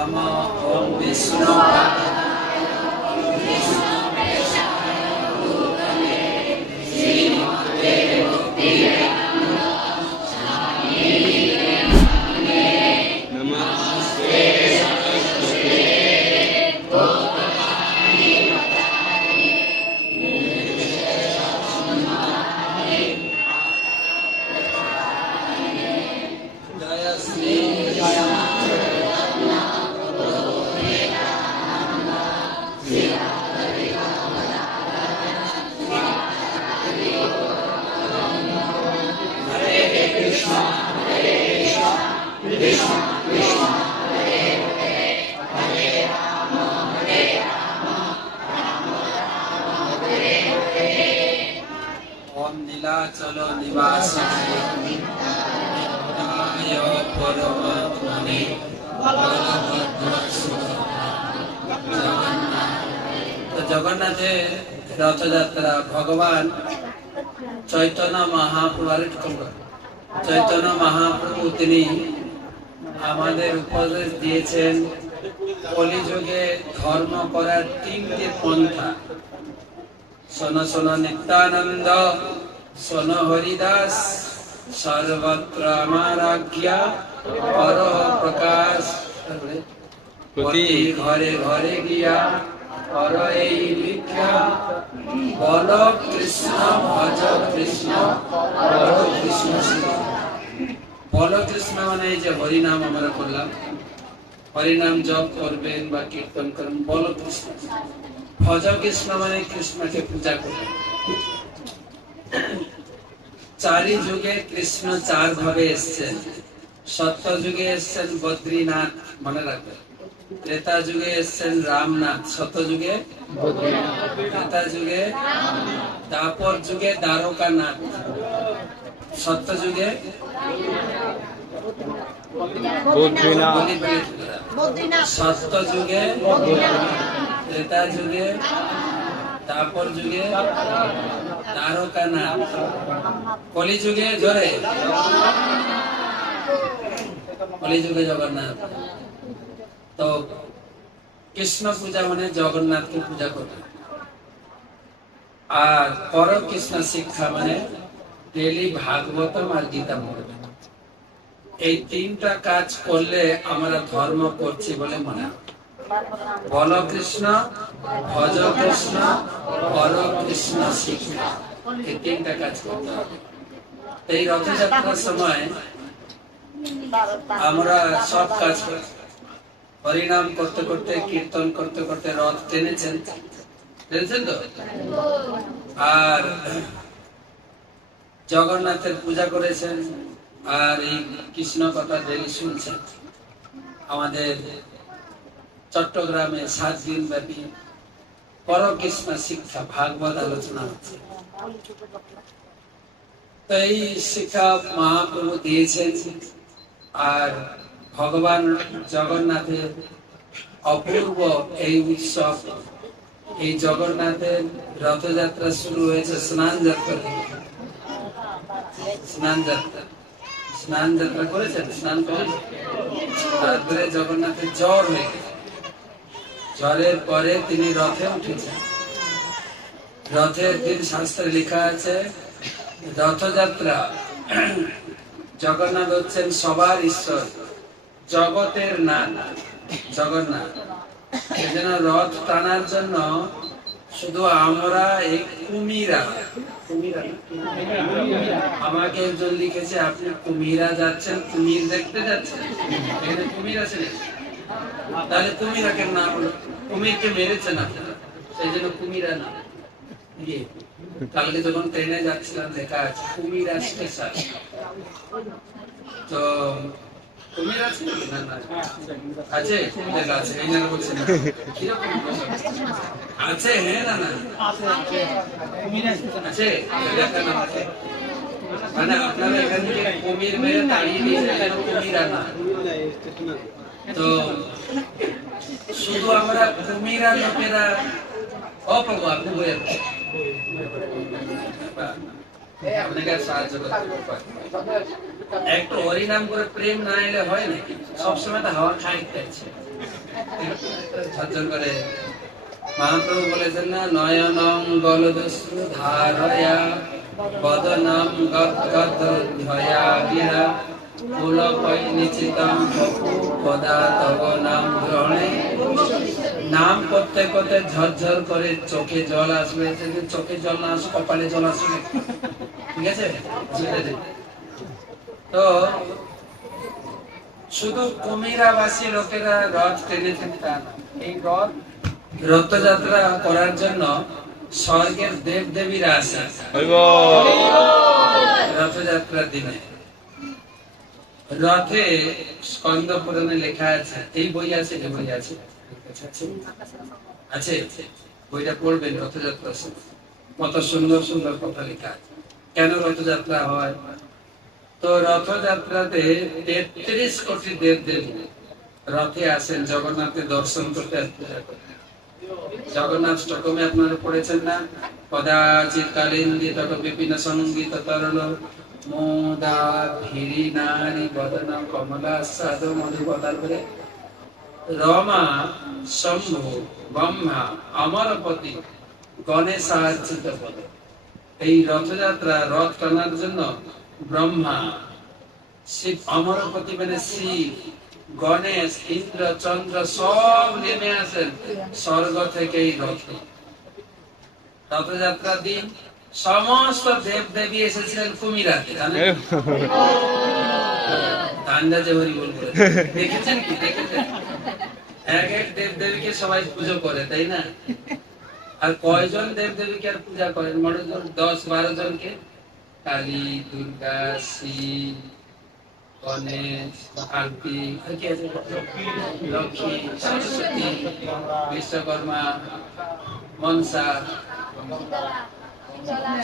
ওম বিষ্ণু ওম নীলাচল নিবাসায় পরমাত্মনে জগন্নাথের রথযাত্রা ভগবান চৈতন্য মহাপ্রভু চৈতন্য মহাপ্রভু তিনি আমাদের উপদেশ দিয়েছেন কলিযুগে ধর্ম করার তিনটে পন্থা। শোনো শোনো নিত্যানন্দ, শোনো হরিদাস, সর্বত্র আমার আজ্ঞা কর প্রকাশ। প্রতি ঘরে ঘরে গিয়া কর এই ভিক্ষা, বল কৃষ্ণ ভজ কৃষ্ণ, বল কৃষ্ণ শিক্ষা। বল কৃষ্ণ মানে এই যে হরিনাম আমরা করলাম, হরিনাম জপ করবেন বা কীর্তন করবেন, বল কৃষ্ণ। ভজ কৃষ্ণ মানে কৃষ্ণকে পূজা করবেন। চারি যুগে কৃষ্ণ চার ভাবে এসছেন। সত্য যুগে এসছেন বদ্রীনাথ, মনে রাখবেন। ত্রেতা যুগে এসছেন রামনাথ, সত্য যুগে ত্রেতা যুগে, দাপর যুগে দ্বারকানাথ, সত্য যুগে সত্য যুগে, ত্রেতা যুগে, দাপর যুগে দ্বারকানাথ, কলি যুগে জোরে কলি যুগে জগন্নাথ। তো কৃষ্ণ পূজা মানে জগন্নাথকে পূজা করবে। আর পর কৃষ্ণ শিক্ষা মানে ডেলি ভাগবতম আর গীতা পড়বে। এই তিনটা কাজ করলে আমরা ধর্ম করছি বলে মনে হয়। বল কৃষ্ণ, ভজ কৃষ্ণ, পর কৃষ্ণ শিক্ষা, এই তিনটা কাজ করতে হবে। এই রথযাত্রার সময় আমরা সব কাজ করি। হরিনাম করতে করতে, কীর্তন করতে করতে রথ টেনেছেন তো, আর জগন্নাথের পূজা করেছেন, আর এই কৃষ্ণ কথা ডেলি শুনছেন। আমাদের চট্টগ্রামে 7 দিন ব্যাপী পর কৃষ্ণ শিক্ষা ভাগবত আলোচনা হচ্ছে। তো এই শিক্ষা মহাপ্রভু দিয়েছেন। আর ভগবান জগন্নাথের অপূর্ব এই উৎসব, এই জগন্নাথের রথযাত্রা শুরু হয়েছে স্নান যাত্রা থেকে। স্নান যাত্রা করেছেন, স্নান করেন। তারপরে জগন্নাথের জ্বর হয়ে গেছে। জ্বরের পরে তিনি রথে উঠেছেন। রথের দিন শাস্ত্রে লেখা আছে রথযাত্রা, জগন্নাথ হচ্ছেন সবার ঈশ্বর, জগতের নাথ জগন্নাথ। এজন্য রথ টানার জন্য শুধু আমরা এই কুমিরা, আমাকে একজন লিখেছে আপনি কুমিরা যাচ্ছেন, কুমির দেখতে যাচ্ছেন, এখানে কুমির আছে না? তাহলে কুমিরা কেন না হলো? কুমিরকে মেরেছেন আপনারা, সেই জন্য কুমিরা না। কালকে যখন ট্রেনে যাচ্ছিলাম লেখা আছে কুমিরা স্টেশন। তো কুমির আছে না? আছে, লেখা আছে, এই না বলছেন আছে, হ্যাঁ না না আছে, লেখা না আছে। মানে আপনারা এখান থেকে কুমির মেরে দাঁড়িয়ে দিয়েছেন, কুমিরা না। তো শুধু আমরা কুমিরা লোকেরা অপ্রভু আপনি বলে আপনাকে সাহায্য করতে একটু হরিনাম করে প্রেম না এলে হয় নাকি? সবসময় তো হাওয়া খাইতে ঝরঝর করে। মহাপ্রভু বলেছেন না, নয়নং গলদস্যু ধারয়া বদনম গদ্গদ্ভয়া গিরা পুলকৈ নিচিতম বপু পদা তব নাম গ্রহণে। নাম করতে করতে ঝরঝর করে চোখে জল আসবে। যদি চোখে জল না আসে, কপালে জল আসবে, ঠিক আছে? তো শুধু কুমিরাবাসী লোকেরা রথ টেনেছেন তা না। এই রথযাত্রা করার জন্য স্বর্গের দেব দেবীরা আসে রথযাত্রার দিনে। রথে স্কন্দ পুরাণে লেখা আছে, এই বই আছে, যে বই আছে আছে বইটা পড়বেন। রথযাত্রা কত সুন্দর সুন্দর কথা লেখা আছে, কেন রথযাত্রা হয়। তো রথযাত্রাতে 33 কোটি দেব দেবী রথে আসেন জগন্নাথের দর্শন করতে। জগন্নাথ ষ্টকমে আপনারা পড়েছেন না, কদাচিৎ কালিন্দী তট বিপিন সঙ্গীত তরল মোদা ভিরি নারী বদন কমলা সাধু মধুবদার বলে রমা শম্ভু ব্রহ্মা অমরপতি গণেশার্চিত পদ। এই রথযাত্রা রথ টানার জন্য ব্রহ্মা, শিব, অমরপতি মানে শিব, গণেশ, ইন্দ্র, চন্দ্র সব নেমে আসেন স্বর্গ থেকে এই রথে। রথযাত্রার দিন সমস্ত দেব দেবী এসেছিলেন কুমিরাতে, জানেন? আন্দাজে হরি বল করে দেখেছেন কি? দেখেছেন এক এক দেব দেবীকে সবাই পুজো করে, তাই না? আর কয়জন দেব দেবীকে আর পূজা করেন? মনে 10-12 জনকে। কালী, দুর্গা, শিব, গণেশ, কার্তিক, লক্ষ্মী, সরস্বতী, বিশ্বকর্মা, মনসা,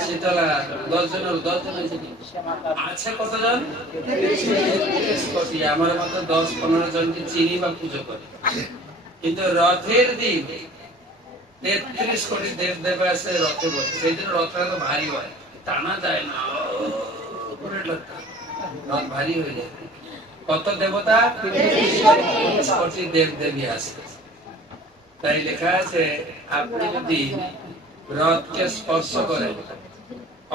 শীতলা, 10 জন আছে। কতজন? 33 কোটি। আমার মতো 10-15 জনকে চিনি বা পুজো করে। কিন্তু রথের দিন 33 কোটি দেব দেব আছে রথে বসে। সেই দিন রথটা তো ভারী হয়, টানা যায় না, রথ ভারী হয়ে যায়। কত দেবতা? 33 কোটি দেব দেবী আছে। তাই লেখা আছে, আপনি যদি রথকে স্পর্শ করেন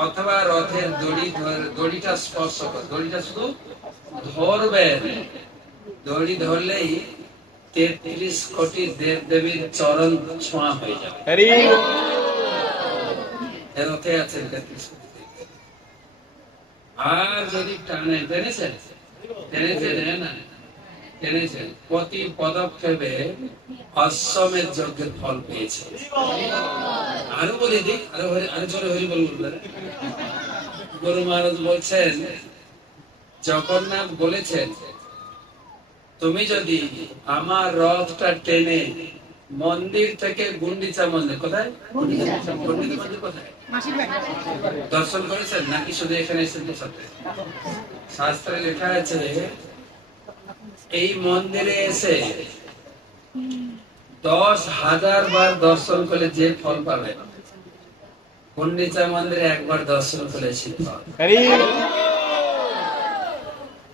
অথবা রথের দড়িটা স্পর্শ করেন, দড়িটা শুধু ধরবেন, দড়ি ধরলেই 33 কোটি দেব দেবীর চরণ ছোঁয়া হয়ে যাবে। রথে আছেন 33 কোটি। আর যদি টেনেছেন প্রতি পদক্ষেপে অশ্বমেধ যজ্ঞের ফল পেয়েছে। আরো বলে দিক, আরো জোরে হরি বলবেন। গুরু মহারাজ বলছেন, জগন্নাথ বলেছেন, তুমি যদি আমার রথটা টেনে মন্দির থেকে গুন্ডিচা মন্দির, কোথায় মন্দির কোথায় দর্শন করেছেন নাকি শুধু এখানে এসেছেন? শাস্ত্রে লেখা আছে, এই মন্দিরে এসে 10,000 বার দর্শন করলে যে ফল পাবে, গুন্ডিচা মন্দিরে একবার দর্শন করলে সে ফল।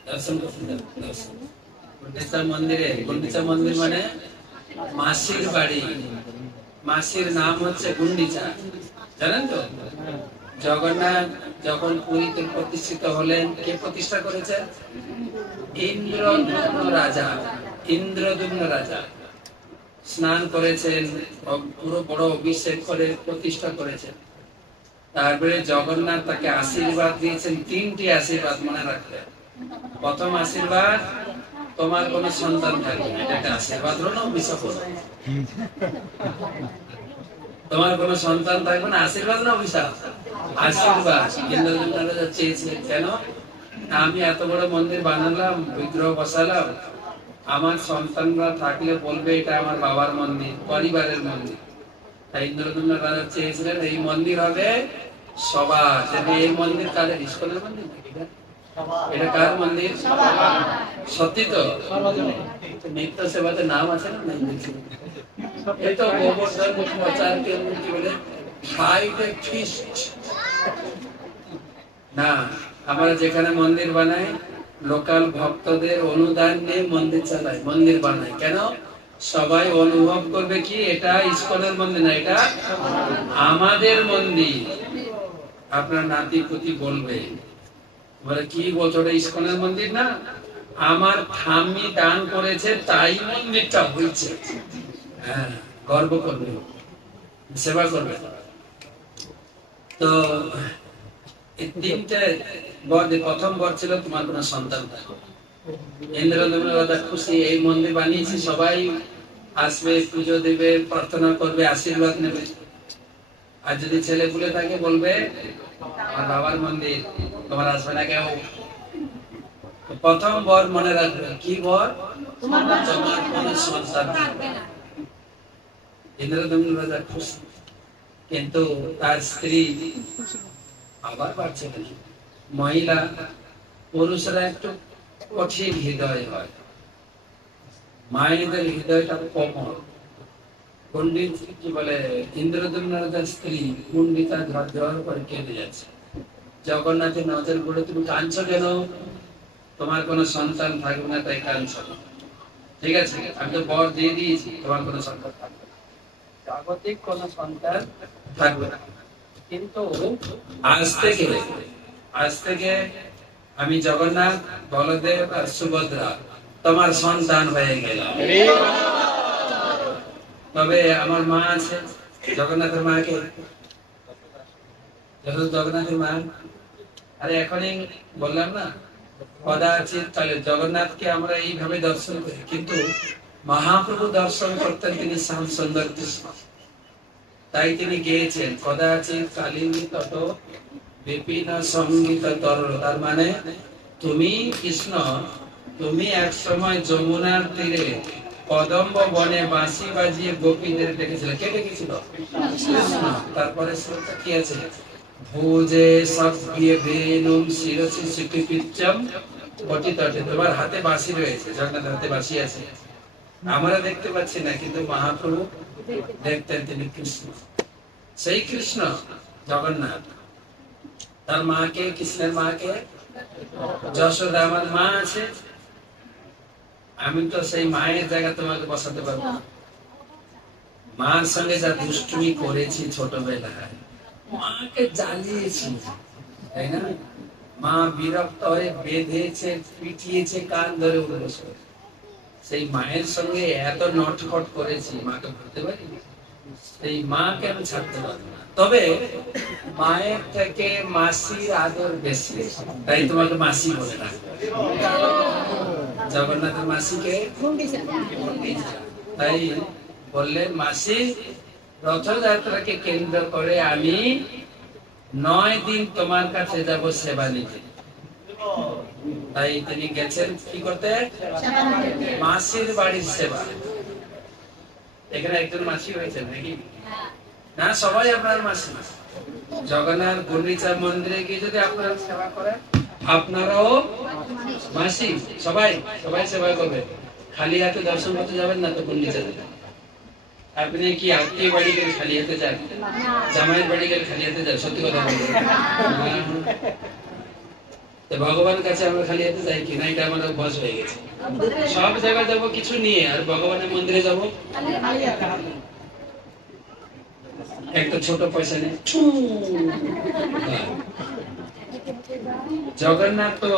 দর্শন গুন্ডিচা মন্দির মানে মাসির বাড়ি, মাসির নাম হচ্ছে গুন্ডিচা, জানেন তো? জগন্নাথ যখন পুরীতে প্রতিষ্ঠিত হলেন, কে প্রতিষ্ঠা করেছেন? ইন্দ্রদ্যুম্ন রাজা স্নান করেছেন, পুরো বড় অভিষেক করে প্রতিষ্ঠা করেছেন। তারপরে জগন্নাথ তাকে আশীর্বাদ দিয়েছেন, 3টি আশীর্বাদ মনে রাখবেন। প্রথম আশীর্বাদ, তোমার কোনো সন্তান থাকবে না, এটা আশীর্বাদ হলো না অভিশাপ হলো? তোমার কোনো সন্তান থাকবে না, আশীর্বাদ না অভিশাপ? আশীর্বাদ। ইন্দ্রদ্যুম্ন রাজা চেয়েছিলেন, কেন? আমি এত বড় মন্দির বানালাম, বিগ্রহ বসালাম, আমার সন্তানরা থাকলে বলবে এটা আমার বাবার মন্দির, পরিবারের মন্দির। তাই ইন্দ্রদ্যুম্ন রাজা চেয়েছিলেন এই মন্দির হবে সবার। এই মন্দির কাদের? ইস্কনের মন্দির নাকি? এটা কার মন্দির? সত্যি তো? নিত্য সেবাতে নাম আছে না? এই তো গোবর্ধন প্রচারকে কি বলে, ফ্রাইডে ফিস্ট না। আমরা যেখানে মন্দির বানাই, লোকাল ভক্তদের অনুদান নিয়ে মন্দির চালাই, মন্দির বানাই। কেন? সবাই অনুভব করবে কি এটা ইস্কনের মন্দির না, এটা আমাদের মন্দির। আপনার নাতি পুতি বলবে, বলে কি বলছো, ওটা ইস্কনের মন্দির না, আমার ঠাম্মি দান করেছে তাই মন্দিরটা হয়েছে। হ্যাঁ, গর্ব করবে, সেবা করবে। তো এই তিনটে বর, প্রথম বর ছিল তোমার কোনো সন্তান থাকবে। ইন্দ্রদেবের রাজা খুশি, এই মন্দির বানিয়েছি, সবাই আসবে, পুজো দেবে, প্রার্থনা করবে, আশীর্বাদ নেবে। আর যদি ছেলে পুলে থাকে বলবে আমার বাবার মন্দির, তোমার আসবে না কেউ। প্রথম বর মনে রাখবে, কি বর? তোমার কোনো সন্তান থাকবে না। ইন্দ্রদেবের রাজা খুশি, কিন্তু তার স্ত্রী আবার বাড়ছে না। মহিলা, পুরুষরা একটু কঠিন হৃদয় হয়, মায়েদের হৃদয়টা কোমল। পণ্ডিত কি বলে, ইন্দ্রদম্নের স্ত্রী পণ্ডিতা ঝরঝর করে কেঁদে যাচ্ছে। জগন্নাথের নজর পড়ে, তুমি কাঁদছো কেন? তোমার কোনো সন্তান থাকবে না তাই কাঁদছো। ঠিক আছে, আমি তো বর দিয়ে দিয়েছি, তোমার কোনো সন্তান থাকবে না, জাগতিক কোনো সন্তান থাকবে না। কিন্তু আজ থেকে আমি জগন্নাথ, বলদেব আর সুভদ্রা তোমার সন্তান হয়ে গেলাম। তবে আমার মা আছে, জগন্নাথের মাকে, জগন্নাথের মা, আরে এখনই বললাম না, কদাচিৎ তাহলে জগন্নাথকে আমরা এইভাবে দর্শন করি, কিন্তু মহাপ্রভু দর্শন করতেন তিনি শ্যাম সুন্দর কৃষ্ণ। তাই তিনি গেয়েছেন কদাচিৎ কালিন্দী তত বিপিন সঙ্গীত তরল। তার মানে তুমি কৃষ্ণ, তুমি এক সময় যমুনার তীরে কদম্ব বনে বাঁশি বাজিয়ে গোপীদের ডেকেছিলে। কে ডেকেছিল? কৃষ্ণ। তারপরে শ্লোকটা কি আছে? ভুজে সভ্যে বেনুম শিরসি সুপিপিচ্চম পটিতটে। তোমার হাতে বাঁশি রয়েছে, জগন্নাথের হাতে বাঁশি আছে, আমরা দেখতে পাচ্ছি না, কিন্তু মহাপ্রভু দেখতেন, তিনি কৃষ্ণ। সেই কৃষ্ণ জগন্নাথ, তার মাকে, কৃষ্ণের মাকে যশোদা, আমার মা আছে, আমি তো সেই মায়ের জায়গা তোমাকে বসাতে পারবো। মার সঙ্গে যা দুষ্টুমি করেছি ছোটবেলায়, মাকে জ্বালিয়েছি, তাই না? মা বিরক্ত হয়ে বেঁধেছে, পিটিয়েছে, কান ধরে উঠে, সেই মায়ের সঙ্গে এত নটখট করেছি, মাকে ভুলতে পারি? সেই মাকে আমি ছাড়তে পারবো না। তবে মায়ের থেকে মাসির আদর বেশি, তাই তোমাকে মাসি বলে না। জগন্নাথের মাসিকে তাই বললেন, মাসি, রথযাত্রাকে কেন্দ্র করে আমি 9 দিন তোমার কাছে যাব সেবা নিতে। তাই তিনি গেছেন কি করতে? মাসির বাড়ির সেবা। এখানে একজন মাসি হয়েছেন নাকি? না, সবাই আপনার মাসি। জগন্নাথ গুন্ডিচা মন্দিরে গিয়ে যদি আপনারা সেবা করেন, আপনারাও মাসি। সবাই সবাই সেবা করবে, খালি হাতে দর্শন করতে যাবেন না তো গুন্ডিচাতে। আপনি কি আত্মীয় বাড়ি গেলে খালি হাতে যান? জামাইয়ের বাড়ি গেলে খালি হাতে যান? সত্যি কথা বলবেন। ভগবানের কাছে আমরা খালি হাতে যাই কিনা, এটা আমার অভ্যাস হয়ে গেছে। সব জায়গায় যাবো কিছু নিয়ে, আর ভগবানের মন্দিরে যাবো একটা ছোট পয়সা নেই। জগন্নাথ তো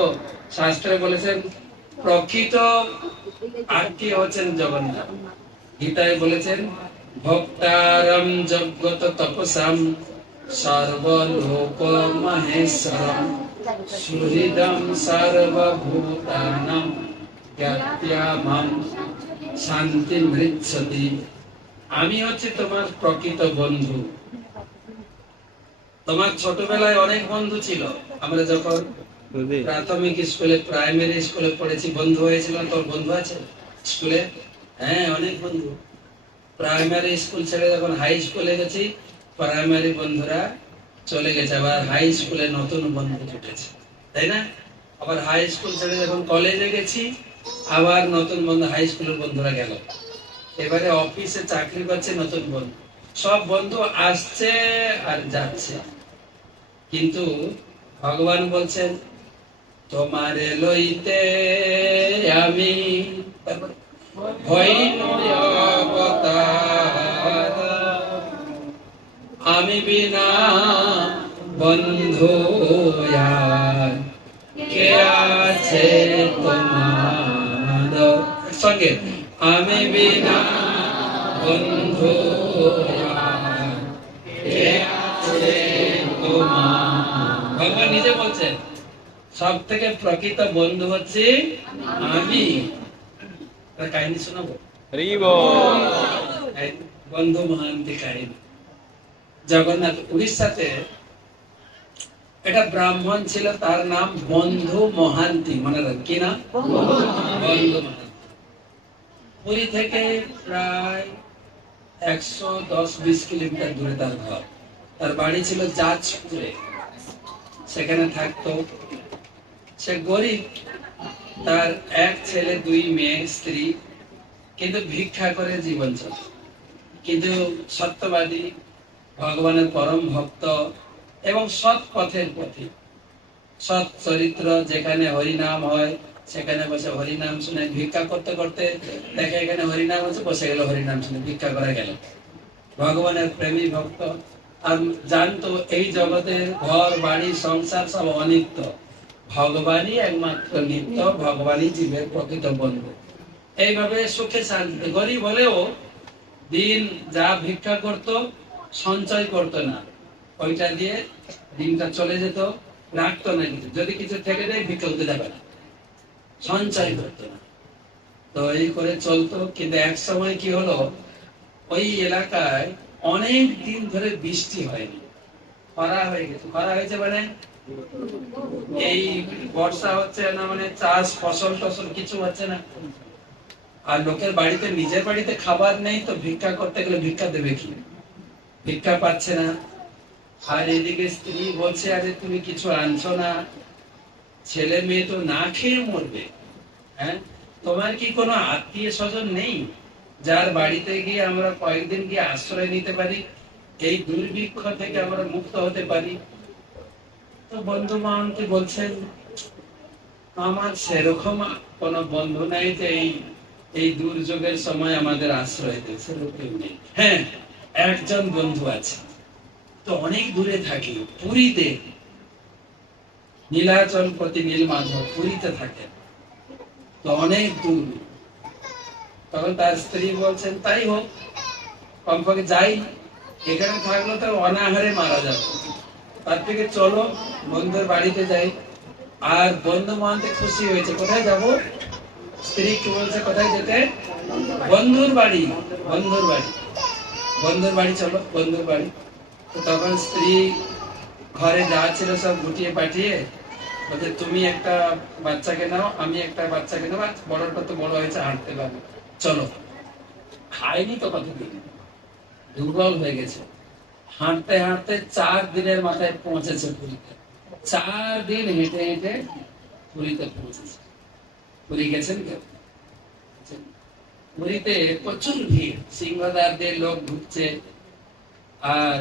শাস্ত্রে বলেছেন প্রকৃত আত্মীয় হচ্ছেন জগন্নাথ। গীতায় বলেছেন ভক্তারম জগত তপসাম সর্বলোক মহেশ্বরম সুহৃদম সর্বভূতানাম জ্ঞাত্যামাম শান্তি মৃচ্ছতি। আমি হচ্ছে তোমার প্রকৃত বন্ধু। তোমার ছোটবেলায় অনেক বন্ধু ছিল, আমরা যখন প্রাথমিক স্কুলে, প্রাইমারি স্কুলে পড়েছি, বন্ধু হয়েছিল। তোর বন্ধু আছে স্কুলে? হ্যাঁ, অনেক বন্ধু। প্রাইমারি স্কুল ছেড়ে যখন হাই স্কুলে গেছি, প্রাইমারি বন্ধুরা চলে গেছে, আবার হাই স্কুলে নতুন বন্ধু জুটেছে, তাই না? আবার হাই স্কুল ছেড়ে যখন কলেজে গেছি, আবার নতুন বন্ধু, হাই স্কুলের বন্ধুরা গেল। এবারে অফিসে চাকরি করছে, নতুন বন্ধু। সব বন্ধু আসছে আর যাচ্ছে, কিন্তু ভগবান বলছেন তোমারে লইতে আমি, হইল অবতার, আমি বিনা বন্ধু আর কে আছে তোমার সঙ্গে, আমি বিনা বন্ধু আর কে আছে তোমার। ভগবান নিজে বলছেন সব থেকে প্রকৃত বন্ধু হচ্ছে আমি। কাহিনী শোনাবো, বন্ধু মহান্তি কাহিনী। জগন্নাথ উড়িষ্যাতে একটা ব্রাহ্মণ ছিল, তার নাম বন্ধু মহান্তি। মনে রাখ কি না? বন্ধু মহান্তি। পুরী থেকে প্রায় 110-20 কিলোমিটার দূরে তার ঘর। তার বাড়ি ছিল যাজপুরে, সেখানে থাকতো। সে গরিব, তার এক ছেলে 2 মেয়ে, স্ত্রী, কিন্তু ভিক্ষা করে জীবন চলে। কিন্তু সত্যবাদী, ভগবানের পরম ভক্ত এবং সৎ পথের পথে, সৎ চরিত্র। যেখানে হরিনাম হয় সেখানে বসে হরিনাম শুনে, ভিক্ষা করতে করতে দেখে এখানে হরিনাম হচ্ছে, বসে গেল হরিনাম শুনে, ভিক্ষা করে গেল। ভগবানের প্রেমী ভক্ত, আর জানতো এই জগতের ঘর বাড়ি সংসার সব অনিত্য, ভগবানই একমাত্র নিত্য, ভগবানই জীবের প্রকৃত বন্ধু। এইভাবে সুখে শান্তিতে, গরিব হলেও দিন যা ভিক্ষা করত সঞ্চয় করত না, ওইটা দিয়ে দিনটা চলে যেত, রাখতো না কিছু। যদি কিছু থেকে দেয় ভিক্ষা করতে যাবে না, সঞ্চয় করতো না। তো এই করে চলতো। কিন্তু এক সময় কি হলো, ওই এলাকায় অনেক দিন ধরে বৃষ্টি হয়নি, খরা হয়ে গেছে। খরা হয়েছে মানে এই বর্ষা হচ্ছে না, মানে চাষ ফসল টসল কিছু হচ্ছে না। আর লোকের বাড়িতে, নিজের বাড়িতে খাবার নেই, তো ভিক্ষা করতে গেলে ভিক্ষা দেবে কি? ভিক্ষা পাচ্ছে না। আর এদিকে স্ত্রী বলছে, আরে তুমি কিছু আনছো না, ছেলে মেয়ে তো না খেয়ে মরবে। হ্যাঁ, তোমার কি কোনো আত্মীয় স্বজন নেই যার বাড়িতে গিয়ে আমরা কয়েকদিন গিয়ে আশ্রয় নিতে পারি, এই দুর্ভিক্ষ থেকে আমরা মুক্ত হতে পারি? তো বন্ধু মহান্তি বলছেন, আমার সেরকম কোনো বন্ধু নাই যে এই দুর্যোগের সময় আমাদের আশ্রয় দেয়, সেরকম নেই। হ্যাঁ, একজন বন্ধু আছে, তো অনেক দূরে থাকি, পুরীতে, নীলাচলপতি নীলমাধব পুরীতে থাকে, তো অনেক দূর। তখন তার স্ত্রী বলছেন, তাই হোক, কমপক্ষে যাই, এখানে থাকলে তো অনাহারে মারা যাবে, তার থেকে চলো বন্ধুর বাড়িতে যাই। আর বন্ধু মহান্তি খুশি হয়েছে। কোথায় যাব? স্ত্রী কি বলছে, কোথায় যেতে? বন্ধুর বাড়ি। বন্ধুর বাড়ি, বন্ধুর বাড়ি চলো, বন্ধুর বাড়ি। তো তখন স্ত্রী ঘরে যা ছিল সব গুটিয়ে পাঠিয়ে বলছে, তুমি একটা বাচ্চাকে নাও, আমি একটা বাচ্চাকে নেবো, বড়টা তো বড় হয়েছে, হাঁটতে পারবে, চলো। খায়নি তো কতদিন, দুর্বল হয়ে গেছে। হাঁটতে হাঁটতে 4 দিনের মাথায় পৌঁছেছে পুরীতে। 4 দিন হেঁটে হেঁটে পুরীতে পৌঁছেছে। পুরী গেছেন কেউ? পুরীতে প্রচুর ভিড়, সিংহদ্বার দিয়ে লোক ঢুকছে, আর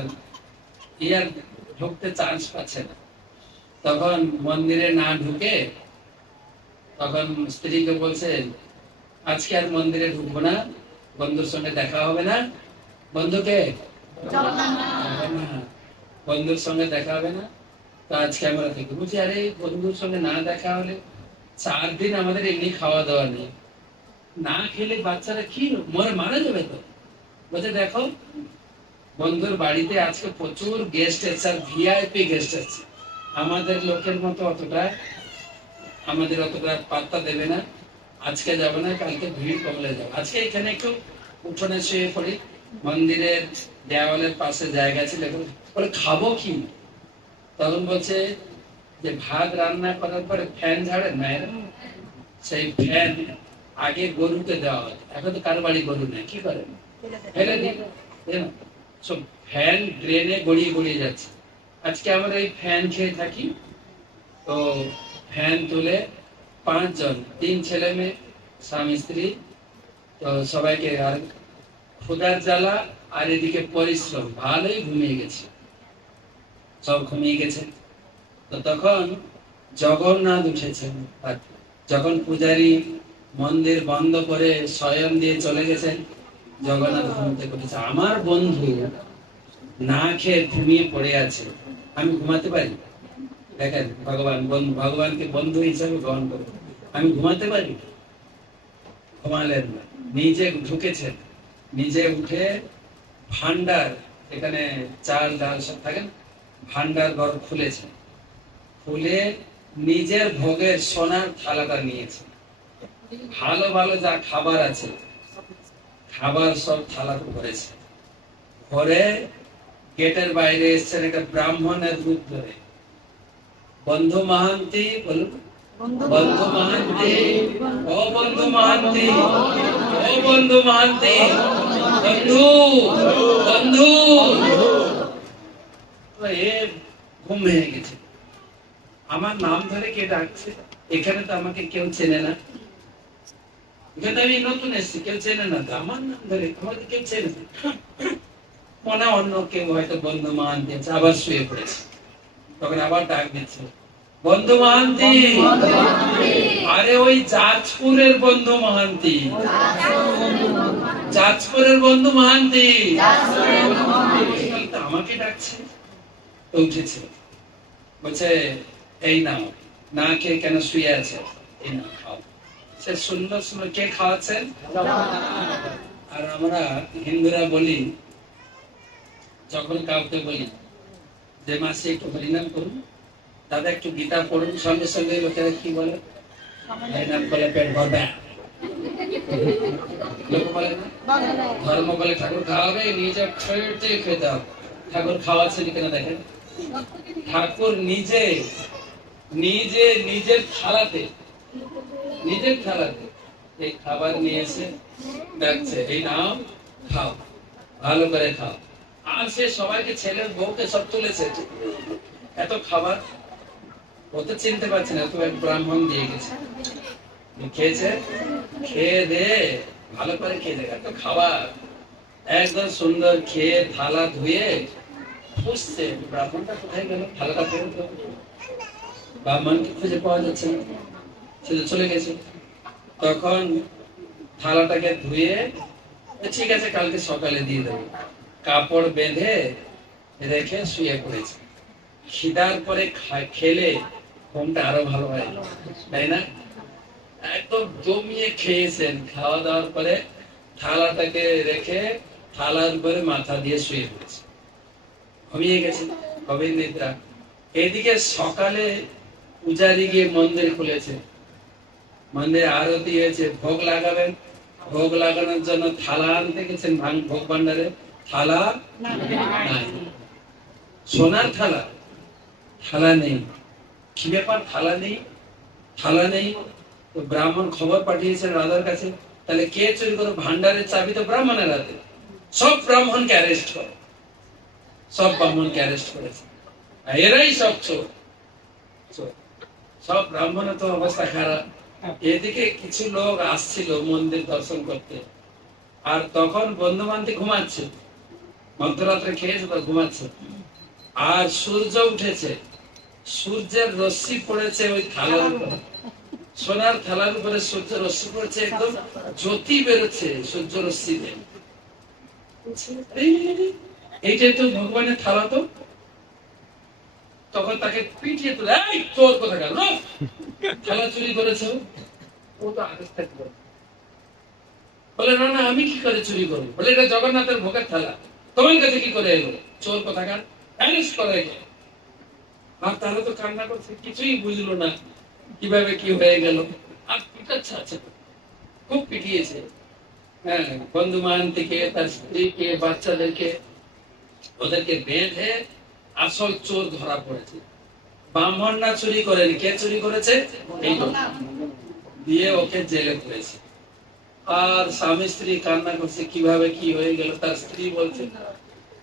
ইয়ার ঢুকতে চান্স পাচ্ছে না। তখন মন্দিরে না ঢুকে তখন স্ত্রীকে বলছে, আজকে আর মন্দিরে ঢুকবো না, বন্ধুর সঙ্গে দেখা হবে না। বন্ধুকে বন্ধুর সঙ্গে দেখা হবে না, তো আজকে আমরা থেকে বুঝি, আরে বন্ধুর সঙ্গে না দেখা হলে 4 দিন আমাদের এমনি খাওয়া দাওয়া নেই, না খেলে বাচ্চারা কি মরে মারা যাবে। তো বলছে, দেখো বন্ধুর বাড়িতে আজকে প্রচুর গেস্ট এসছে, ভিআইপি গেস্ট এসছে, আমাদের লোকের মতো আমাদের অতটা পাত্তা দেবে না, আজকে যাবে না, কালকে ভিড় কমলে যাবে, আজকে এখানে একটু উঠোনে শুয়ে পড়ি। মন্দিরের দেওয়ালের পাশে জায়গা ছিল, বলে খাবো কি? তখন বলছে যে ভাত রান্না করার পরে ফ্যান ঝাড়ে মায়ের, সেই ফ্যান আগে গরুকে দেওয়া হয়, এখন তো কারো বাড়ি গরু নেই, কি করে? ফেলে দিই। সব ফ্যান ড্রেনে গড়িয়ে গড়িয়ে যাচ্ছে। আজকে আমরা এই ফ্যান খেয়ে থাকি। তো ফ্যান তুলে 5 জন, 3 ছেলে মেয়ে, স্বামী স্ত্রী, তো সবাইকে, আর ক্ষুধার জ্বালা আর এদিকে পরিশ্রম, ভালোই ঘুমিয়ে গেছে, সব ঘুমিয়ে গেছে। তো তখন জগন্নাথ উঠেছেন। আর যখন পূজারী মন্দির বন্ধ করে শয়ন দিয়ে চলে গেছেন। জগন্নাথ ঘুমতে করেছে, আমার বন্ধু না খেয়ে ঘুমিয়ে পড়ে আছে, আমি ঘুমাতে পারি? দেখেন ভগবান ভগবানকে বন্ধু হিসাবে গ্রহণ করে, আমি ঘুমাতে পারি? ঘুমালেন না, নিজে ঢুকেছেন, নিজে উঠে ভান্ডার, এখানে চাল ডাল সব থাকেন, ভান্ডার ঘর খুলেছে, খুলে নিজের ভোগের সোনার থালাটা নিয়েছে, ভালো ভালো যা খাবার আছে খাবার সব থালা করেছে, ঘরে গেটের বাইরে এসছেন একটা ব্রাহ্মণের রূপ ধরে, বন্ধু মহান্তি বলুন, বন্ধু মহান্তি, ও বন্ধু মহান্তি, ও বন্ধু মহান্তি, বন্ধু বন্ধু। এ ঘুম ভেঙে গেছে, আমার নাম ধরে কে ডাকছে, এখানে তো আমাকে কেউ চেনে না, এখানে আমি নতুন এসেছি, কেউ চেনে না, তো আমার নাম ধরে আমাকে কেউ চেনে না, মনে অন্য কেউ হয়তো বন্ধু মহান্তি আছে, আবার শুয়ে পড়েছে, তখন আবার ডাক দিচ্ছে, বন্ধু মহান্তি, আরে ওই যাজপুরের বন্ধু মহান্তি, যাজপুরের বন্ধু মহান্তি, আমাকে ডাকছে। উঠেছে, বলছে এই নাও, না খেয়ে কেন শুয়ে আছে, এই নাও খাও। সে সুন্দর সুন্দর, কে খাওয়াচ্ছেন? আর আমরা হিন্দুরা বলি, যখন কাউকে বলি যে মাসে একটু হরিনাম করুন, দাদা একটু গীতা পড়ুন, সঙ্গে সঙ্গে লোকেরা কি বলে, হরিনাম বলে পেট ভরবে, লোক বলে না, ধর্ম বলে ঠাকুর খাওয়াবে, নিজে খেতে খেতে হবে, ঠাকুর খাওয়াচ্ছেন কেন দেখেন, ঠাকুর নিজে নিজে নিজের থালাতে, নিজের থালাতে এই খাবার নিয়ে এসে ডাকছে, এই নাও খাও, ভালো করে খাও। আর সে সবাইকে, ছেলের বউকে সব তুলেছে, এত খাবার, ও তো চিনতে পারছে না, তো এক ব্রাহ্মণ দিয়ে গেছে, খেয়েছে, খেয়ে দে ভালো করে খেয়ে দে, এত খাবার, একদম সুন্দর খেয়ে থালা ধুয়ে খুঁজছে, ব্রাহ্মণটা কোথায় গেল, থালাটা ফেরত দাও, ব্রাহ্মণকে খুঁজে পাওয়া যাচ্ছে না, সে চলে গেছে। তখন থালাটাকে ধুয়ে, ঠিক আছে কালকে সকালে দিয়ে দেবো, কাপড় বেঁধে রেখে শুয়ে পড়েছে। খিদার পরে খেলে ঘুমটা আরো ভালো হয়, তাই না? একদম জমিয়ে খেয়েছেন, খাওয়া দাওয়ার পরে থালাটাকে রেখে থালার উপরে মাথা দিয়ে শুয়ে পড়েছে, ঘুমিয়ে গেছে, গভীর নিদ্রা। এদিকে সকালে পূজারি গিয়ে মন্দির খুলেছে, মন্দিরে আরতি হয়েছে, ভোগ লাগাবেন, ভোগ লাগানোর জন্য থালা আনতে গেছেন, ভোগ ভান্ডারে থালা নাই, সোনার থালা, থালা নেই, কি ব্যাপার, থালা নেই, থালা নেই। তো ব্রাহ্মণ খবর পাঠিয়েছেন রাজার কাছে, তাহলে কে চুরি করে, ভান্ডারের চাবি তো ব্রাহ্মণের হাতে, সব ব্রাহ্মণকে অ্যারেস্ট করে, সব ব্রাহ্মণকে অ্যারেস্ট করেছে, এরাই সব চোর, সব ব্রাহ্মণের তো অবস্থা খারাপ। এদিকে কিছু লোক আসছিল মন্দির দর্শন করতে, আর তখন বন্ধু বান্ধব ঘুমাচ্ছে, মধ্যরাত্রে খেয়েছে তো ঘুমাচ্ছে, আর সূর্য উঠেছে, সূর্যের রশ্মি পড়েছে ওই থালার উপরে, সোনার থালার উপরে সূর্য রশ্মি পড়েছে, একদম জ্যোতি বেরোচ্ছে সূর্য রশ্মিতে, এইটাই তো ভগবানের থালা। তো তখন তাকে পিটিয়ে তুলে, এই চোর কোথাকার, থালা চুরি করেছে, ও তো আদেশ থাকবে, বলে না না আমি কি করে চুরি করবো, বলে এটা জগন্নাথের ভোগের থালা, তোমার কাছে কি করে এলো, চোর কোথাকার, অ্যারেস্ট করা গেল। আর তারা তো কান্না করছে, কিছুই বুঝলো না কিভাবে কি হয়ে গেল, আর পিটাচ্ছে, আছে খুব পিটিয়েছে, হ্যাঁ, বন্ধু মহান্তিকে, তার স্ত্রীকে, বাচ্চাদেরকে, ওদেরকে বেঁধে, আসল চোর ধরা পড়েছে, ব্রাহ্মণ না চুরি করেনি, কে চুরি করেছে, এই লোক, দিয়ে ওকে জেলে পড়েছে। আর স্বামী স্ত্রী কান্না করছে, কিভাবে কি হয়ে গেল। তার স্ত্রী বলছে,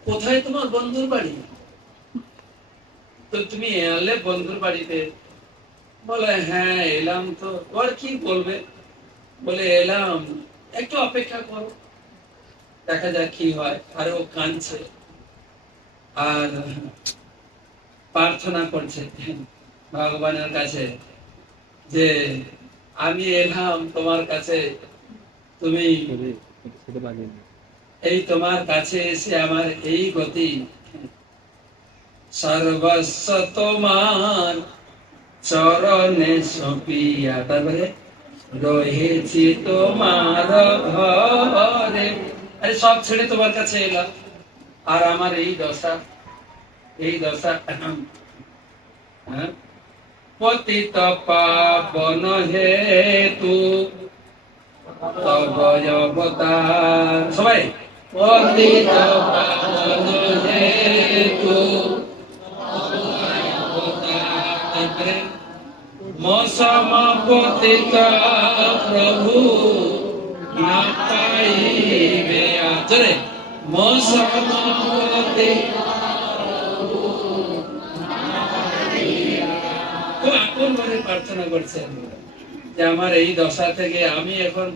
কোথায় তোমার বন্ধুর বাড়ি, তো তুমি এলে বন্ধুর বাড়িতে, বলে হ্যাঁ এলাম, তো ওর কি বলবে, বলে এলাম, একটু অপেক্ষা করো, দেখা যাক কি হয়। আর ও কাঁদছে আর প্রার্থনা করছে ভগবানের কাছে যে আমি এলাম তোমার কাছে, তুমি এই তোমার কাছে এসে আমার এই গতি, সর্বস্ব তোমার চরণে সপিয়া, তারপরে রয়েছি তোমার ঘরে। আরে সব ছেড়ে তোমার কাছে এলাম, আর আমার এই দশা, এই দশা। হ্যাঁ, পতিত পাবন হেতু তব অবতার। সবাই পতিত পাবন হেতু অবতার। মসম পতিত প্রভু না পাইবে আজরে, মসম পতিত আপন মনে প্রার্থনা করছেন যে আমার এই দশা থেকে আমি এখন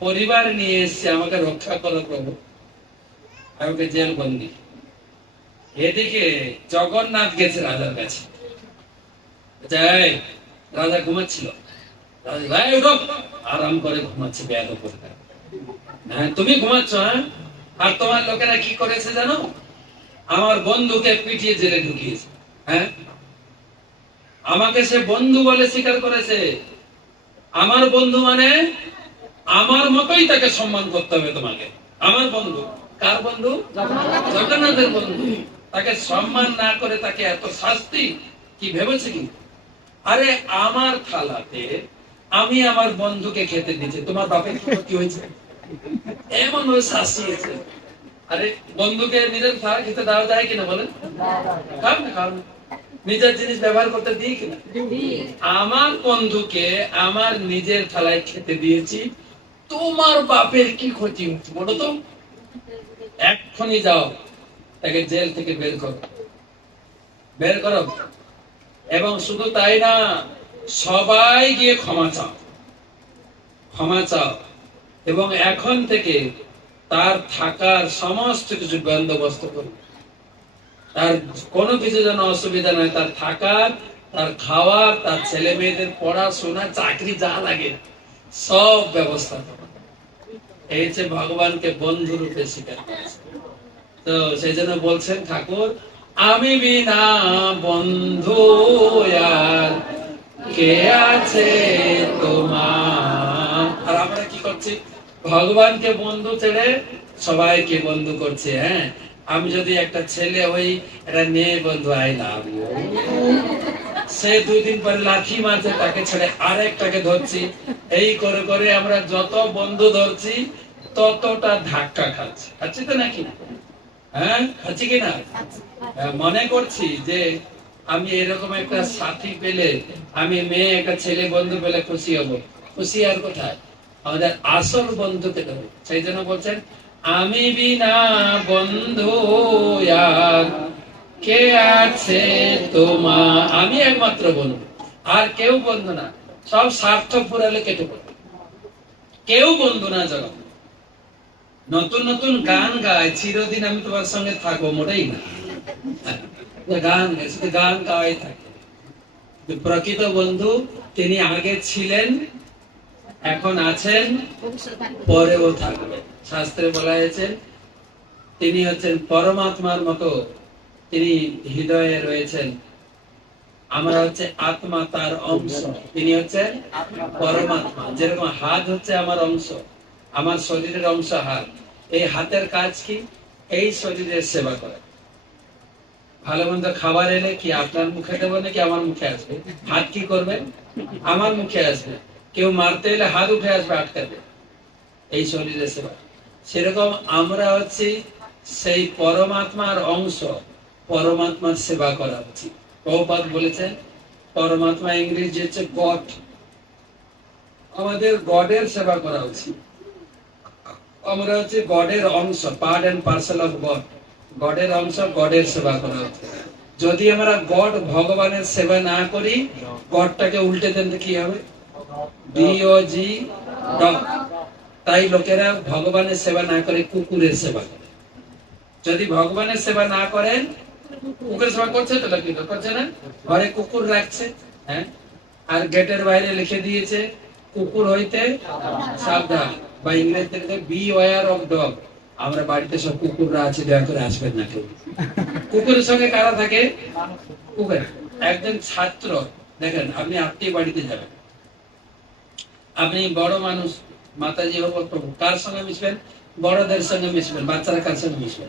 পরিবার নিয়ে এসেছি, আমাকে রক্ষা করো প্রভু, আমাকে জেল বন্দি। এদিকে জগন্নাথ গেছে রাজার কাছে, যাই রাজা ঘুমাচ্ছিল, রাজা ভাই উঠো, আরাম করে ঘুমাচ্ছে, ব্যাগ করে। হ্যাঁ তুমি ঘুমাচ্ছ, হ্যাঁ? আর তোমার লোকেরা কি করেছে জানো? আমার বন্ধুকে পিটিয়ে জেলে ঢুকিয়েছে। হ্যাঁ, আমাকে সে বন্ধু বলে স্বীকার করেছে। আমার বন্ধু মানে আমার মতোই তাকে সম্মান করতে হবে তোমাকে। আমার বন্ধু, কার বন্ধু? জগন্নাথের বন্ধু। তাকে সম্মান না করে তাকে এত শাস্তি, কি ভেবেছে কি? আরে আমার থালাতে আমি আমার বন্ধুকে খেতে দিয়েছি, তোমার বাপের কি হয়েছে? এমন ভাবে শাসিয়েছে। আরে বন্ধুকে নিজের থালা খেতে দেওয়া যায় কিনা বলেন? খাও না, খাও না। নিজের জিনিস ব্যবহার করতে দিই কিনা? আমার বন্ধুকে আমার নিজের থালায় খেতে দিয়েছি, তোমার বাপের কি ক্ষতি হচ্ছে বলো তো? এক্ষুনি যাও, তাকে জেল থেকে বের করো, বের করো। এবং শুধু তাই না, সবাই গিয়ে ক্ষমা চাও, ক্ষমা চাও। এবং এখন থেকে তার থাকার সমস্ত কিছু বন্দোবস্ত করো, তার কোনো কিছু যেন অসুবিধা নয়, তার থাকার, তার খাওয়ার, তার ছেলে মেয়েদের পড়াশোনা, চাকরি যা লাগে সব ব্যবস্থা করো। এই যে ভগবানকে বন্ধু রূপে স্বীকার করেছে। তো সেই জন্য বলছেন ঠাকুর, আমি বিনা বন্ধু আর কে আছে তোমার। আর আমরা কি করছি? ভগবানকে বন্ধু ছেড়ে সবাইকে বন্ধু করছে। হ্যাঁ, আমি যদি একটা ছেলে হই, একটা মেয়ে বন্ধু, আই লাভ ইউ, সে 2 দিন পরে লাথি মারছে, তাকে ছেড়ে আরেকটাকে ধরছি। এই করে করে আমরা যত বন্ধু ধরছি ততটা ধাক্কা খাচ্ছি। খাচ্ছি তো নাকি? হ্যাঁ, খাচ্ছি কিনা? মনে করছি যে আমি এরকম একটা সাথী পেলে, আমি মেয়ে একটা ছেলে বন্ধু পেলে খুশি হব। খুশি আর কোথায়? আমাদের আসল বন্ধুকে দেবো। সেই জন্য বলছেন, আমি বিনা বন্ধু আর কে আছে তোমার। আমি একমাত্র বন্ধু, আর কেউ বন্ধু না। সব স্বার্থ পুরালে কেটে পড়বে, কেউ বন্ধু না। জগৎ নতুন নতুন গান গায়, চিরদিন আমি তোমার সঙ্গে থাকবো, মোটেই না। গান গায়, শুধু গান গাওয়াই থাকে। প্রকৃত বন্ধু তিনি আগে ছিলেন, এখন আছেন, পরেও থাকবে। শাস্ত্রে বলা হয়েছে তিনি হচ্ছেন পরমাত্মার মতো, তিনি হৃদয়ে রয়েছেন। আমরা হচ্ছে আত্মা, তার অংশ। তিনি হচ্ছেন পরমাত্মা। যেরকম হাত হচ্ছে আমার অংশ, আমার শরীরের অংশ হাত। এই হাতের কাজ কি? এই শরীরের সেবা করা। ভালো মন্দ খাবার এলে কি আপনার মুখে দেবো নাকি আমার মুখে আসবে? হাত কি করবে? আমার মুখে আসবে। কেউ মারতে এলে হাত উঠে আসবে আটকাতে, এই শরীরের সেবা। সেরকম আমরা হচ্ছি সেই পরমাত্মার অংশ, পরমাত্মার সেবা করা উচিত। প্রভুপাদ বলেছেন পরমাত্মা ইংরেজি হচ্ছে গড, আমাদের গডের সেবা করা উচিত। আমরা হচ্ছে গডের অংশ, part and parcel of God. গডের অংশ, গডের সেবা করা উচিত। যদি আমরা গড ভগবানের সেবা না করি, গডটাকে উল্টে দেন কি হবে? DOG, dog. তাই লোকেরা ভগবানের সেবা না করে কুকুরের সেবা করে। যদি ভগবানের সেবা না করেন, কুকুরের সেবা করছে তো লোকে, করছে না? ঘরে কুকুর রাখছে, হ্যাঁ, আর গেটের বাইরে লিখে দিয়েছে কুকুর হইতে সাবধান, বা ইংরেজিতে বি ওয়্যার অফ ডগ। আমরা বাড়িতে সব কুকুররা আছে, দয়া করে আসবেন না কেউ। কুকুরের সঙ্গে কারা থাকে? কুকুর। একজন ছাত্র, দেখেন আপনি আত্মীয় বাড়িতে যাবেন, আপনি বড় মানুষ, মাতাজি হোক প্রভু, কার সঙ্গে মিশবেন? বড়দের সঙ্গে মিশবেন। বাচ্চারা কার সঙ্গে মিশবেন?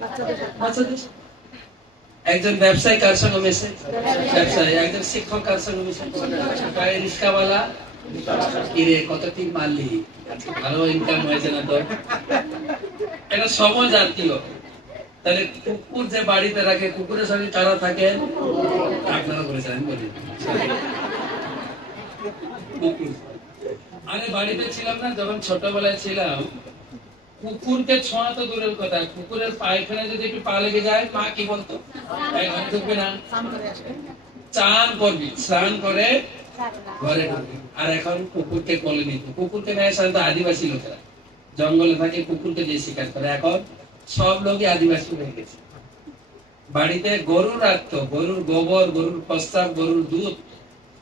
বাচ্চাদের সঙ্গে। একজন ব্যবসায়ী কার সঙ্গে মেশে? ব্যবসায়ী। একজন শিক্ষক কার সঙ্গে মেশে? রিক্সাওয়ালা। কিরে কত টিপ মারলি, ভালো ইনকাম হয়েছে না তোর? এটা সমজাতীয়। তাহলে কুকুর যে বাড়িতে রাখে, কুকুরের সঙ্গে কারা থাকে? আপনারা বলেছেন, আমি বলি কুকুর। আমি বাড়িতে ছিলাম না, যখন ছোটবেলায় ছিলাম, কুকুরকে ছোঁয়া তো দূরের কথা, কুকুরের পায়খানা যদি একটু পা লেগে যায়, মা কি বলতো? ঢুকবে না, চান করবি, স্নান করে ঘরে ঢুকবি। আর এখন কুকুরকে কোলে নিত। কুকুরকে নেয় সাধারণত আদিবাসী লোকেরা, জঙ্গলে থাকে, কুকুরকে দিয়ে শিকার করে। এখন সব লোকই আদিবাসী হয়ে গেছে। বাড়িতে গরু রাখতো, গরুর গোবর, গরুর প্রস্রাব, গরুর দুধ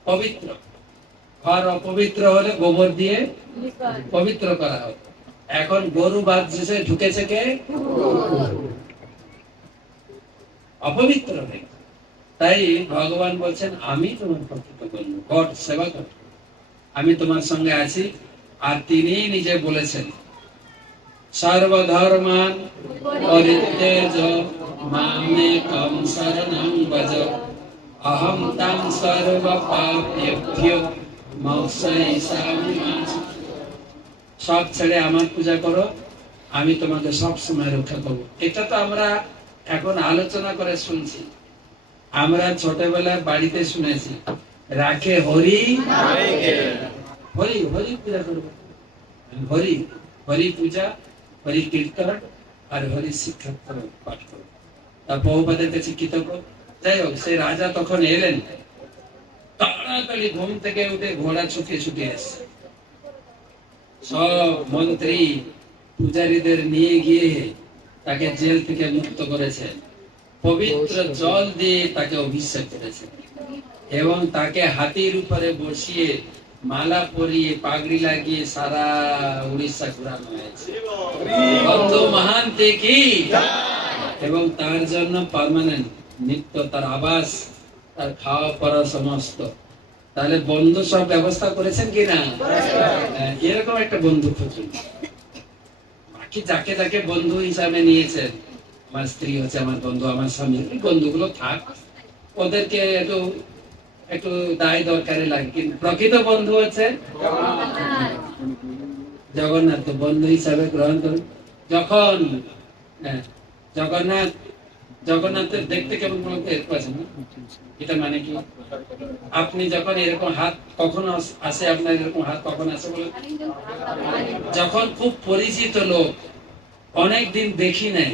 পবিত্র। ঘর অপবিত্র হলে গোবর দিয়ে পবিত্র করা হতো। এখন গরু বাদ শেষে ঢুকেছে কে? অপবিত্র হয়ে। তাই ভগবান বলছেন, আমি তোমার প্রকৃত বন্ধু, গড সেবা করো, আমি তোমার সঙ্গে আছি। আর তিনি নিজে বলেছেন, সর্বধর্মান পরিত্যজ মামেকং শরণং ব্রজ অহং ত্বং সর্ব পাপেভ্যো মোক্ষয়িষ্যামি মা। সব ছেড়ে আমার পূজা করো, আমি তোমাকে সব সময় রক্ষা করবো। এটা তো আমরা এখন আলোচনা করে শুনছি, আমরা ছোটবেলায় বাড়িতে শুনেছি, রাখে হরি হরি হরি পূজা করবো, হরি হরি পূজা, হরি কীর্তন আর হরি শিক্ষা পাঠ করো। তা বহুপাদের কাছে কৃতজ্ঞ। যাই হোক, সেই রাজা তখন এলেন, তাড়াতাড়ি ঘুম থেকে উঠে ঘোড়া ছুটিয়ে ছুটিয়ে এসছে। সব মন্ত্রী পূজারীদের নিয়ে গিয়ে তাকে জেল থেকে মুক্ত করেছেন, পবিত্র জল দিয়ে তাকে অভিষেক করেছেন, এবং তাকে হাতির উপরে বসিয়ে মালা পরিয়ে পাগড়ি লাগিয়ে সারা উড়িষ্যা ঘুরানো হয়েছে। কত মহান দেখি। এবং তার জন্য পার্মানেন্ট নিত্য তার আবাস, তার খাওয়া পড়া সমস্ত। তাহলে বন্ধু সব ব্যবস্থা করেছেন কিনা? এরকম একটা বন্ধু খুঁজুন। বাকি যাকে যাকে বন্ধু হিসাবে নিয়েছেন, আমার স্ত্রী হচ্ছে আমার বন্ধু, আমার স্বামী, বন্ধুগুলো থাক, ওদেরকে একটু একটু দায় দরকারে লাগে, কিন্তু প্রকৃত বন্ধু হচ্ছে জগন্নাথ। বন্ধু হিসাবে গ্রহণ করুন। যখন জগন্নাথ, জগন্নাথের দেখতে কেমন বলতে এরকম আছে না? এটা মানে কি? আপনি যখন এরকম হাত কখন আসে, আপনার এরকম হাত কখন আসে বলে? যখন খুব পরিচিত লোক, অনেক দিন দেখি নাই,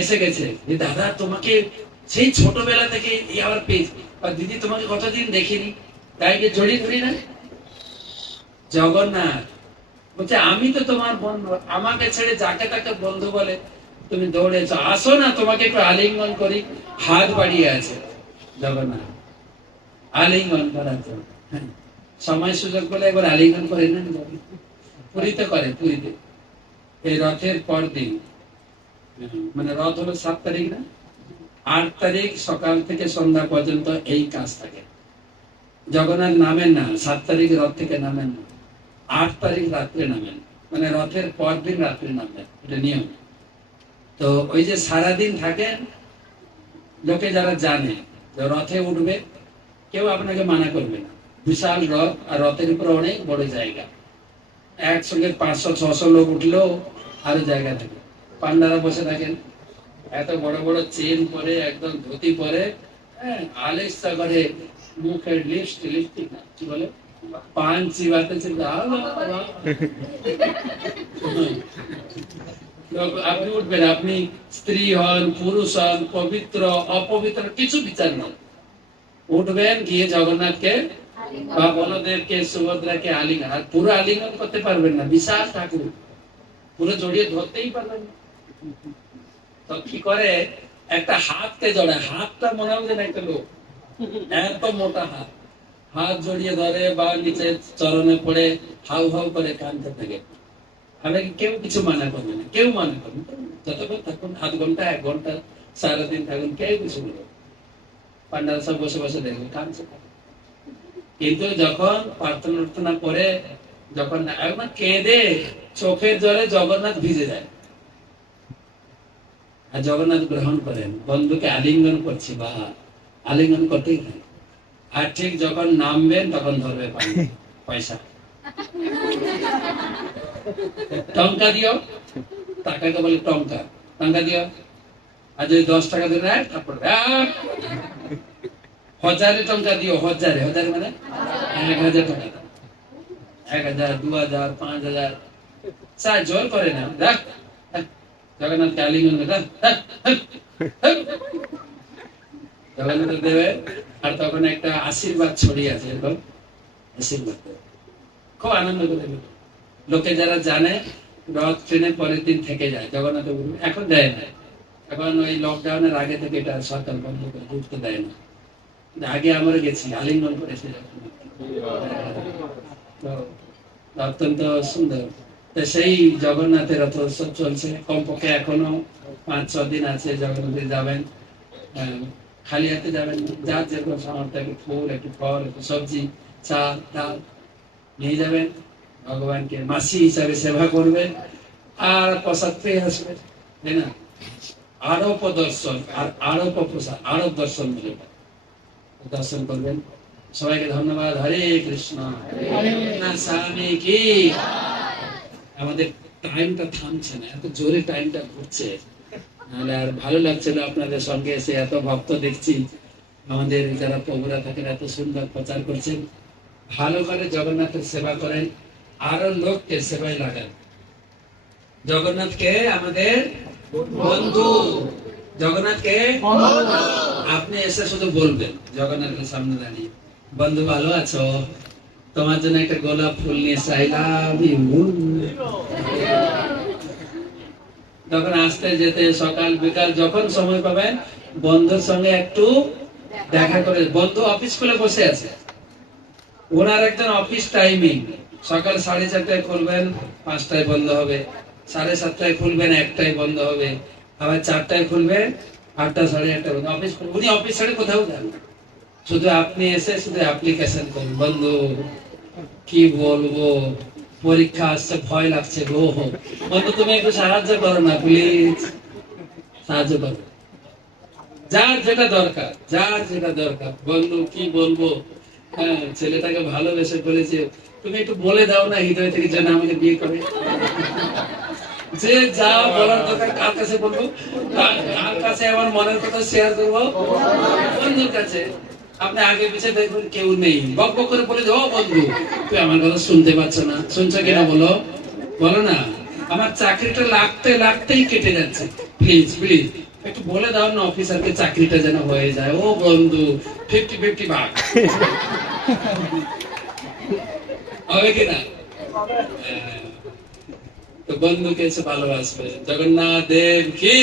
এসে গেছে, যে দাদা তোমাকে সেই ছোটবেলা থেকে আবার পেয়েছি, আর দিদি তোমাকে কতদিন দেখিনি, তাই জড়িয়ে ধরি না। জগন্নাথ বলছে, আমি তো তোমার বন্ধু, আমাকে ছেড়ে যাকে তাকে বন্ধু বলে তুমি দৌড়েছো, আসো না তোমাকে একটু আলিঙ্গন করি। হাত বাড়িয়ে আছে জগন্নাথ আলিঙ্গন করার জন্য। সময় সুযোগ বলে একবার আলিঙ্গন করে নেন। পুরীতে করে, পুরীতে এই রথের পর দিন, মানে রথ হলো 7 তারিখ না, 8 তারিখ সকাল থেকে সন্ধ্যা পর্যন্ত এই কাজ থাকে। জগন্নাথ নামেন না 7 তারিখ, রথ থেকে নামেন না, 8 তারিখ রাত্রে নামেন, মানে রথের পর দিন রাত্রে নামবেন, এটা নিয়ম। তো ওই যে সারাদিন থাকেন, লোকে যারা জানে রথে উঠবে, কেউ আপনাকে মানা করবে না। বিশাল রথ, আর রথের উপর অনেক বড় জায়গা, একসঙ্গে 500-600 লোক উঠলেও আরো জায়গা থাকে। পান্ডারা বসে থাকেন, এত বড় বড় চেন পরে, একদম ধুতি পরে, আলেস্তা করে, মুখের লিপস্টিক না কি বলে, পান চিবাতে আপনি উঠবেন। আপনি স্ত্রী হন, পুরুষ হন, পবিত্র অপবিত্র কিছু বিচার নেই, উঠবেন, গিয়ে জগন্নাথকে বা বলদেবকে, সুভদ্রাকে আলিঙ্গন। আর পুরো আলিঙ্গন করতে পারবেন না, বিশাল ঠাকুর, পুরো জড়িয়ে ধরতেই পারবেন না। তো কি করে, একটা হাতকে জড়ায়, হাতটা মনে হবে যেন একটা লোক, এত মোটা হাত, হাত জড়িয়ে ধরে বা নিচে চরণে পড়ে হাউ হাউ করে কাঁদতে থাকে। আমাকে কেউ কিছু মানা করবে না, কেউ মানা করবে না। যতক্ষণ থাকুন, আধ ঘন্টা 1 ঘন্টা সারাদিন থাকুন, কেউ কিছু বলবে না। পান্ডাল সব বসে বসে দেখবে কাঁদছে। কিন্তু যখন প্রার্থনা করে, যখন একবার কেঁদে চোখের জলে জগন্নাথ ভিজে যায়, আর জগন্নাথ গ্রহণ করেন, বন্ধুকে আলিঙ্গন করছি বা আলিঙ্গন করতেই থাকে। আর ঠিক যখন নামবেন তখন ধরবে পয়সা, টঙ্কা দিও, টাকাকে বলে টঙ্কা, টঙ্কা দিও। আর যদি 10 টাকা দিলে তারপর 1000 টঙ্কা দিও, 1000 মানে 1000 টাকা, 1000, 2000, 5000, স্যার জোর করে না, দেখ জগন্নাথকে আলিঙ্গন জগন্নাথ দেবে। আর তখন একটা আশীর্বাদ ছড়িয়ে আছে, এরকম আশীর্বাদ খুব আনন্দ করে। লোকে যারা জানে রথ ট্রেনে পরের দিন থেকে যায় জগন্নাথ, এখন দেয় না, এখন ওই লকডাউনের আগে থেকে এটা সরকার বন্ধ করে, ঢুকতে দেয় না। আগে আমরা গেছি, আলিঙ্গন করেছি, অত্যন্ত সুন্দর। সেই জগন্নাথের রথ উৎসব চলছে, কমপক্ষে এখনো 5-6 দিন আছে। জগন্নাথে যাবেন, খালি হাতে যাবেন, যার যেরকম সামর্থ্য, একটু ফুল, একটু ফল, একটু সবজি, চাল ডাল নিয়ে যাবেন। ভগবানকে মাসি হিসাবে সেবা করবেন, আর প্রসাদ পেয়ে আসবেন, তাই না? আরব দর্শন, আর আরব প্রসাদ, আরব দর্শন বলে দর্শন করবেন। সবাইকে ধন্যবাদ। হরে কৃষ্ণ, স্বামী কি। আমাদের টাইমটা থামছে না, এত জোরে টাইমটা ঘুরছে। নাহলে আর ভালো লাগছিল আপনাদের সঙ্গে এসে, এত ভক্ত দেখছি আমাদের যারা প্রভুরা থাকেন, এত সুন্দর প্রচার করছেন, ভালো করে জগন্নাথের সেবা করেন, আরো লোককে সেবায় লাগান। জগন্নাথকে আমাদের বন্ধু, জগন্নাথকে আপনি এসে শুধু বলবেন জগন্নাথের সামনে দাঁড়িয়ে, বন্ধু ভালো আছো, তোমার জন্য একটা গোলাপ ফুল নিয়ে এসে আই লাভ ইউ। তখন আসতে যেতে সকাল বিকাল যখন সময় পাবেন, বন্ধুর সঙ্গে একটু দেখা করে। বন্ধু অফিস খুলে বসে আছে, ওনার একজন অফিস টাইমিং, সকাল 4:30টায় খুলবেন, 5টায় বন্ধ হবে, 7:30টায় খুলবেন, 1টায় বন্ধ হবে, আবার 4টায় খুলবে, 8টা 8:30 বন্ধ। অফিস উনি অফিস ছেড়ে কোথাও যান না, শুধু আপনি এসে শুধু অ্যাপ্লিকেশন করুন, বন্ধু কি বলবো, পরীক্ষা আসছে, ভয় লাগছে গো, বন্ধু তুমি একটু সাহায্য করো না প্লিজ, সাহায্য করো। যার যেটা দরকার, যার যেটা দরকার, বন্ধু কি বলবো, হ্যাঁ ছেলেটাকে ভালোবেসে বলেছে, তুমি একটু বলে দাও না হৃদয় থেকে যেন আমাকে বিয়ে করে। যে যা বলার দরকার কার কাছে বলবো, কার কাছে আমার মনের কথা শেয়ার করবো, বন্ধুর কাছে। আপনি আগে পিছিয়ে দেখবেন কেউ নেই, বক বক করে বলে, ও বন্ধু তুই আমার কথা শুনতে পাচ্ছ না, শুনছো কিনা বলো, বলো না, আমার চাকরিটা লাগতেই কেটে যাচ্ছে, প্লিজ প্লিজ একটু বলে দাও না অফিসারকে চাকরিটা যেন হয়ে যায়, ও বন্ধু 50-50 ভাগ হবে কিনা। তো বন্ধুকে এসে ভালোবাসবে। জগন্নাথ দেব কি।